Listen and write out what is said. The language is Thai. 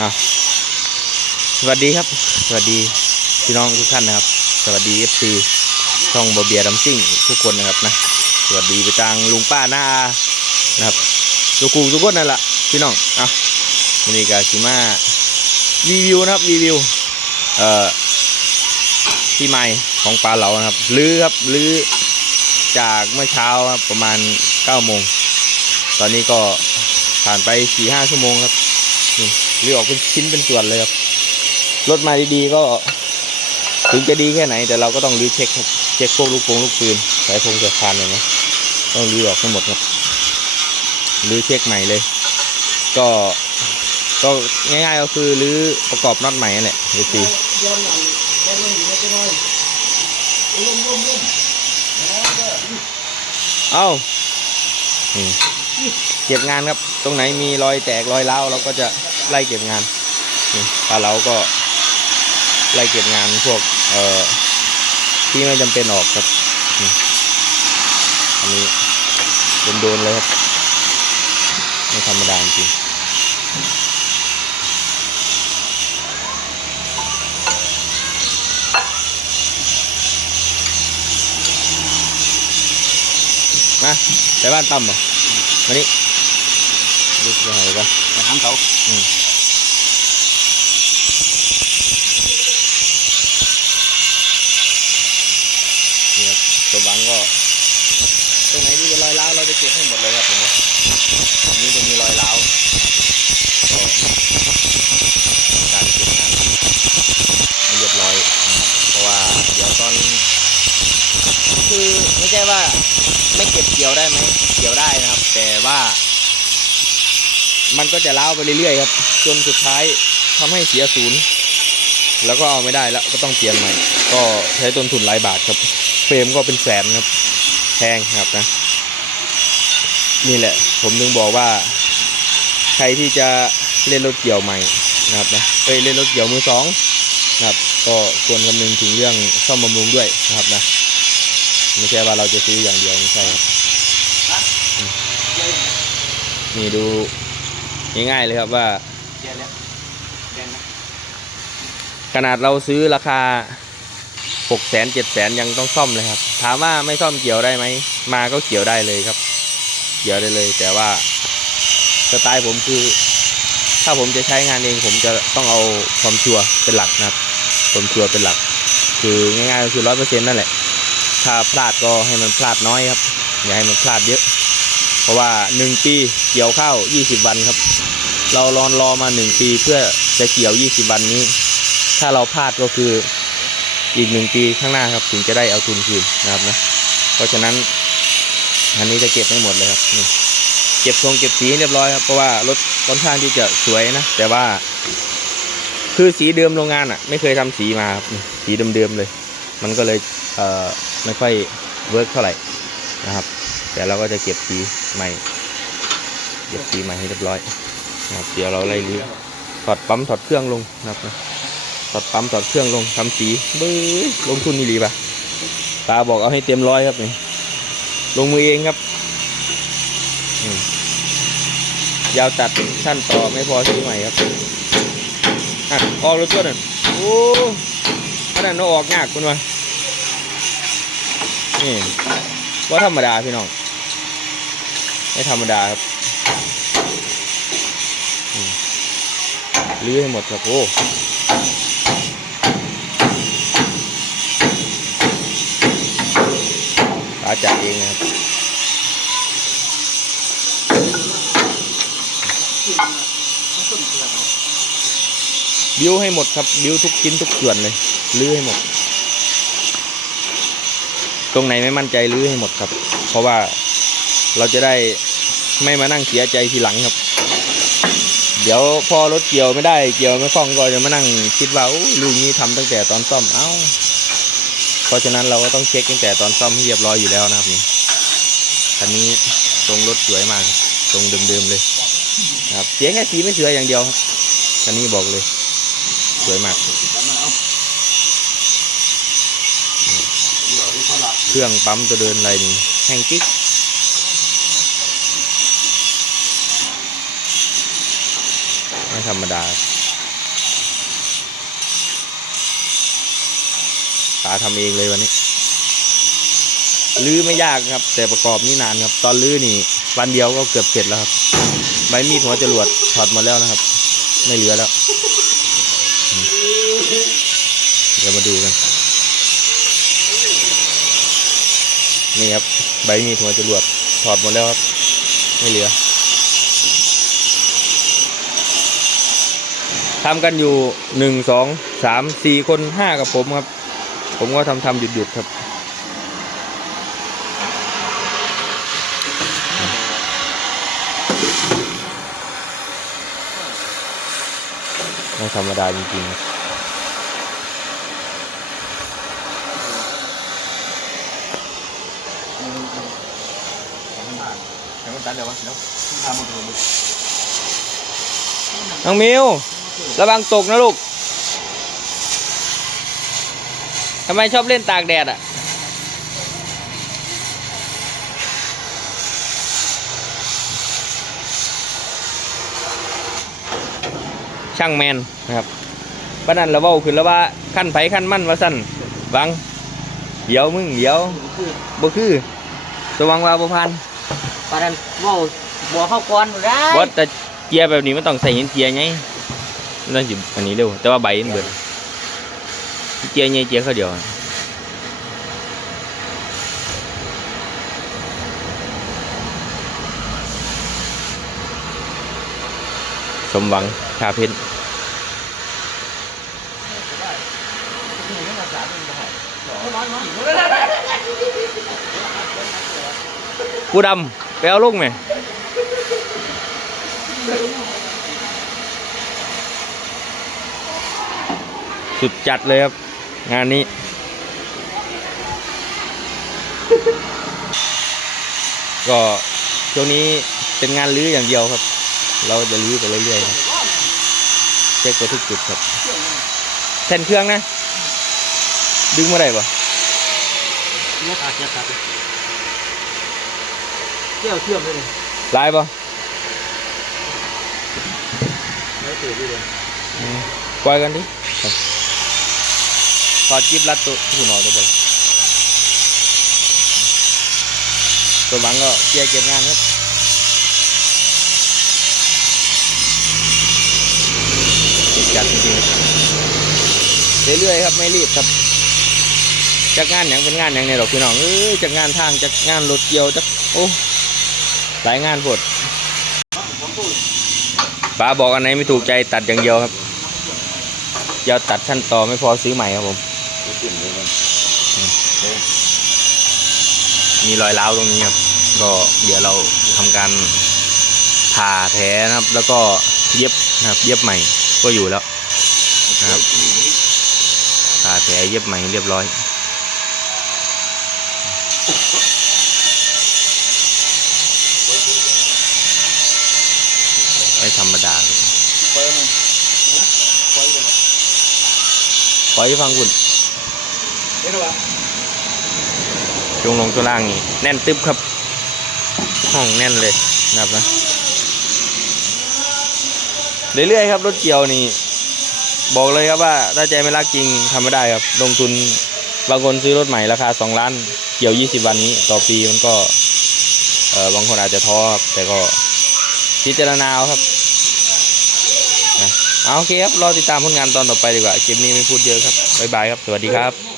อะสวัสดีครับ สวัสดีพี่น้องทุกท่านนะครับ สวัสดีเอฟซีช่องบอเบียดัมซิ่งทุกคนนะครับนะ สวัสดีไปทางลุงป้าหน้านะครับทุกคูทุกคนนั่นแหละพี่น้องอะวันนี้ก็ชิมารีวิวนะครับรีวิวเอ่อที่ใหม่ของปลาเหลานะครับลื้อครับลื้อจากเมื่อเช้าครับประมาณ9โมงตอนนี้ก็ผ่านไป4-5ชั่วโมงครับนี่ เลือออกเป็นชิ้นเป็นส่วนเลยครับรถมาดีๆก็ถึงจะดีแค่ไหน แต่เราก็ต้องรื้อเช็คเช็คพวกลูกโป่งลูกปืนสายพงสายพานเลยนะต้องรื้อออกทั้งหมดครับรื้อเช็คใหม่เลย ก็ก็ง่ายๆก็คือรื้อประกอบน็อตใหม่นั่นแหละดูสิย้อนหลังย้อนหลังอยู่ในจะน้อยลุ่มลุ่มลุ่มเอ้าเก็บงานครับ ตรงไหนมีรอยแตกรอยร้าเราก็จะ ไล่เก็บงานนี่ปลาเราก็ไล่เก็บงานพวกเอ่อที่ไม่จำเป็นออกครับอันนี้โดนๆเลยครับไม่ธรรมดาจริงมาไปบ้านตั้มเหรอมานี่ดู จะหายไปก่อนไปถามเขาอืมนี่ครับตัวบังก็ตรงไหนที่เป็นรอยร้าวเราจะเก็บให้หมดเลยครับผมอันนี้จะมีรอยร้าวก็การเก็บงานให้เรียบร้อยนะครับเพราะว่าเดี๋ยวตอน คือไม่ใช่ว่าไม่เก็บเกี่ยวได้ไหมเกี่ยวได้นะครับ แต่ว่า มันก็จะล้าวไปเรื่อยๆครับ จนสุดท้ายทำให้เสียศูนย์ แล้วก็เอาไม่ได้แล้วก็ต้องเปลี่ยนใหม่ ก็ใช้ต้นทุนหลายบาทครับ เฟรมก็เป็นแสนครับ แพงครับนะ นี่แหละ ผมถึงบอกว่า ใครที่จะเล่นรถเกี่ยวใหม่นะครับนะเอ้ยเล่นรถเกี่ยวมือสองนะครับ ก็ควรคำนึงถึงเรื่องซ่อมบำรุงด้วยนะครับนะ ไม่ใช่ว่าเราจะซื้ออย่างเดียวไม่ใช่ครับนี่ดู ง่ายๆเลยครับว่าเดี๋ยวแล้วเดี๋ยวนะขนาดเราซื้อราคาหกแสนเจ็ดแสนยังต้องซ่อมเลยครับ ถามว่าไม่ซ่อมเกี่ยวได้ไหม มาก็เกี่ยวได้เลยครับ เกี่ยวได้เลย แต่ว่าสไตล์ผมคือ ถ้าผมจะใช้งานเองผมจะต้องเอาความชัวร์เป็นหลักนะครับความชัวร์เป็นหลัก คือง่ายๆก็คือร้อยเปอร์เซ็นต์นั่นแหละ ถ้าพลาดก็ให้มันพลาดน้อยครับ อย่าให้มันพลาดเยอะเพ ราะว่าหนึ่งปีเกี่ยวข้าวยี่สิบวันครับ เรารอนรอมาหนึ่งปีเพื่อจะเกี่ยวยี่สิบวันนี้ ถ้าเราพลาดก็คืออีกหนึ่งปีข้างหน้าครับถึงจะได้เอาทุนคืนนะครับนะเพราะฉะนั้นอันนี้จะเก็บให้หมดเลยครับนี่เก็บทรงเก็บสีเรียบร้อยครับเพราะว่ารถค่อนข้างที่จะสวยนะ แต่ว่า คือสีเดิมโรงงานอะ ไม่เคยทำสีมาครับสีเดิมๆเลย มันก็เลยเอ่อไม่ค่อยเวิร์กเท่าไหร่นะครับ แต่เราก็จะเก็บสีใหม่เก็บสีใหม่ให้เรียบร้อยนะครับเดี๋ยวเราไล่รื้อถอดปั๊มถอดเครื่องลงนะครับถอดปั๊มถอดเครื่องลงทำสีเบ้ยลงทุนนี่ดีป่ะตาบอกเอาให้เต็มร้อยครับนี่ลงมือเองครับยาวตัดสั้นต่อไม่พอซื้อใหม่ครับอะออกรถต้นอะโอ้ขนาดนั้นเอออกยากคุณวะนี่ว่าธรรมดาพี่น้อง ไม่ธรรมดาครับลื้อให้หมดครับโอ้ตาจัดเองนะครับบิ้วให้หมดครับบิ้วทุกชิ้นทุกส่วนเลยลื้อให้หมด ตรงไหนไม่มั่นใจลื้อให้หมดครับ เพราะว่าเราจะได้ ไม่มานั่งเสียใจทีหลังครับ เดี๋ยวพอรถเกี่ยวไม่ได้เกี่ยวไม่คล่องก็จะมานั่งคิดว่าอู้ลูกนี้ทำตั้งแต่ตอนซ่อมเอ้า เพราะฉะนั้นเราก็ต้องเช็คตั้งแต่ตอนซ่อมให้เรียบร้อยอยู่แล้วนะครับนี่คันนี้ทรงรถสวยมากครับทรงเดิมๆเลยครับเสียแค่สีไม่เสืออย่างเดียวคันนี้บอกเลยสวยมาก เครื่องปั๊มตัวเดินอะไรนี่แห้งกิ๊ก ธรรมดาตาทำเองเลยวันนี้ลื้อไม่ยากครับ แต่ประกอบนี่นานครับ ตอนลื้อนี่ วันเดียวก็เกือบเสร็จแล้วครับใบมีดหัวจรวดถอดมาแล้วนะครับ ไม่เหลือแล้ว เดี๋ยวมาดูกัน นี่ครับ ใบมีดหัวจรวดถอดมาแล้วครับ ไม่เหลือ ทำกันอยู่หนึ่งสองสามสี่คนห้ากับผมครับ ผมก็ทำทำหยุดหยุดๆครับ ไม่ธรรมดาจริงๆครับแต่มันตัดเดี๋ยววะเดี๋ยวทำหมดเลยน้องมิว ระวังตกนะลูกทำไมชอบเล่นตากแดดอะ ช่างแมนนะครับบ้านนั้นเราเว้าขึ้นแล้วว่าขั้นไผขั้นมั่นว่าสั้นบังเดี๋ยวมึงเดี๋ยวบ่คือระวังว่าบ่พันปานนั้นเว้าบ่เข้าก่อนบ่ได้บอสแต่เกียร์แบบนี้มันต้องใส่หินเกียร์ไง นั่นสิอันนี้เร็ว แต่ว่าใบมันเบิดเกียร์ไงเกียร์เขาเดียวสมหวังชาเพชรกูดำไปเอาลูกไหม สุดจัดเลยครับ งานนี้ ก็ช่วงนี้เป็นงานรื้ออย่างเดียวครับ เราจะรื้อไปเรื่อยๆครับเช็คไปทุกจุดครับแท่นเครื่องนะ ดึงมาได้ปะเนี่ยขาดเนี่ยขาดเกี่ยวเชื่อมเลยนี่ลายปะไม่ตื่นด้วยเลยอืมปล่อยกันดิ พอจิบรัดตัวผู้หนอตัวบนตัวหวังก็เคลียร์เก็บงานครับติดกันจริงๆเรื่อยๆครับไม่รีบครับจากงานอย่างเป็นงานอย่างเนี่ยหรอกพี่น้องเอ้ยจากงานทางจากงานรถเกี่ยวจากโอ้หลายงานพดป้าบอกอันไหนไม่ถูกใจตัดอย่างเดียวครับเดี๋ยวตัดชั้นต่อไม่พอซื้อใหม่ครับผม มีรอยร้าวตรงนี้ครับ ก็เดี๋ยวเราทำการผ่าแผลนะครับ แล้วก็เย็บนะครับ เย็บใหม่ก็อยู่แล้วนะครับผ่าแผลเย็บใหม่เรียบร้อยไม่ธรรมดาเลยไปมั้ยไปเลยปล่อยให้ฟังคุณ เห็นหรอช่วงลงตัวล่างนี่แน่นตึ๊บครับ ห้องแน่นเลยนะครับนะเรื่อยๆครับรถเกี่ยวนี่บอกเลยครับว่าถ้าใจไม่รักจริงทำไม่ได้ครับ ลงทุนบางคนซื้อรถใหม่ราคาสองล้าน เกี่ยวยี่สิบวันนี้ ต่อปีมันก็เออบางคนอาจจะท้อครับแต่ก็พิจารณาเอาครับนะเอาโอเคครับรอติดตามผลงานตอนต่อไปดีกว่าคลิปนี้ไม่พูดเยอะครับบ๊ายบายครับ สวัสดีครับ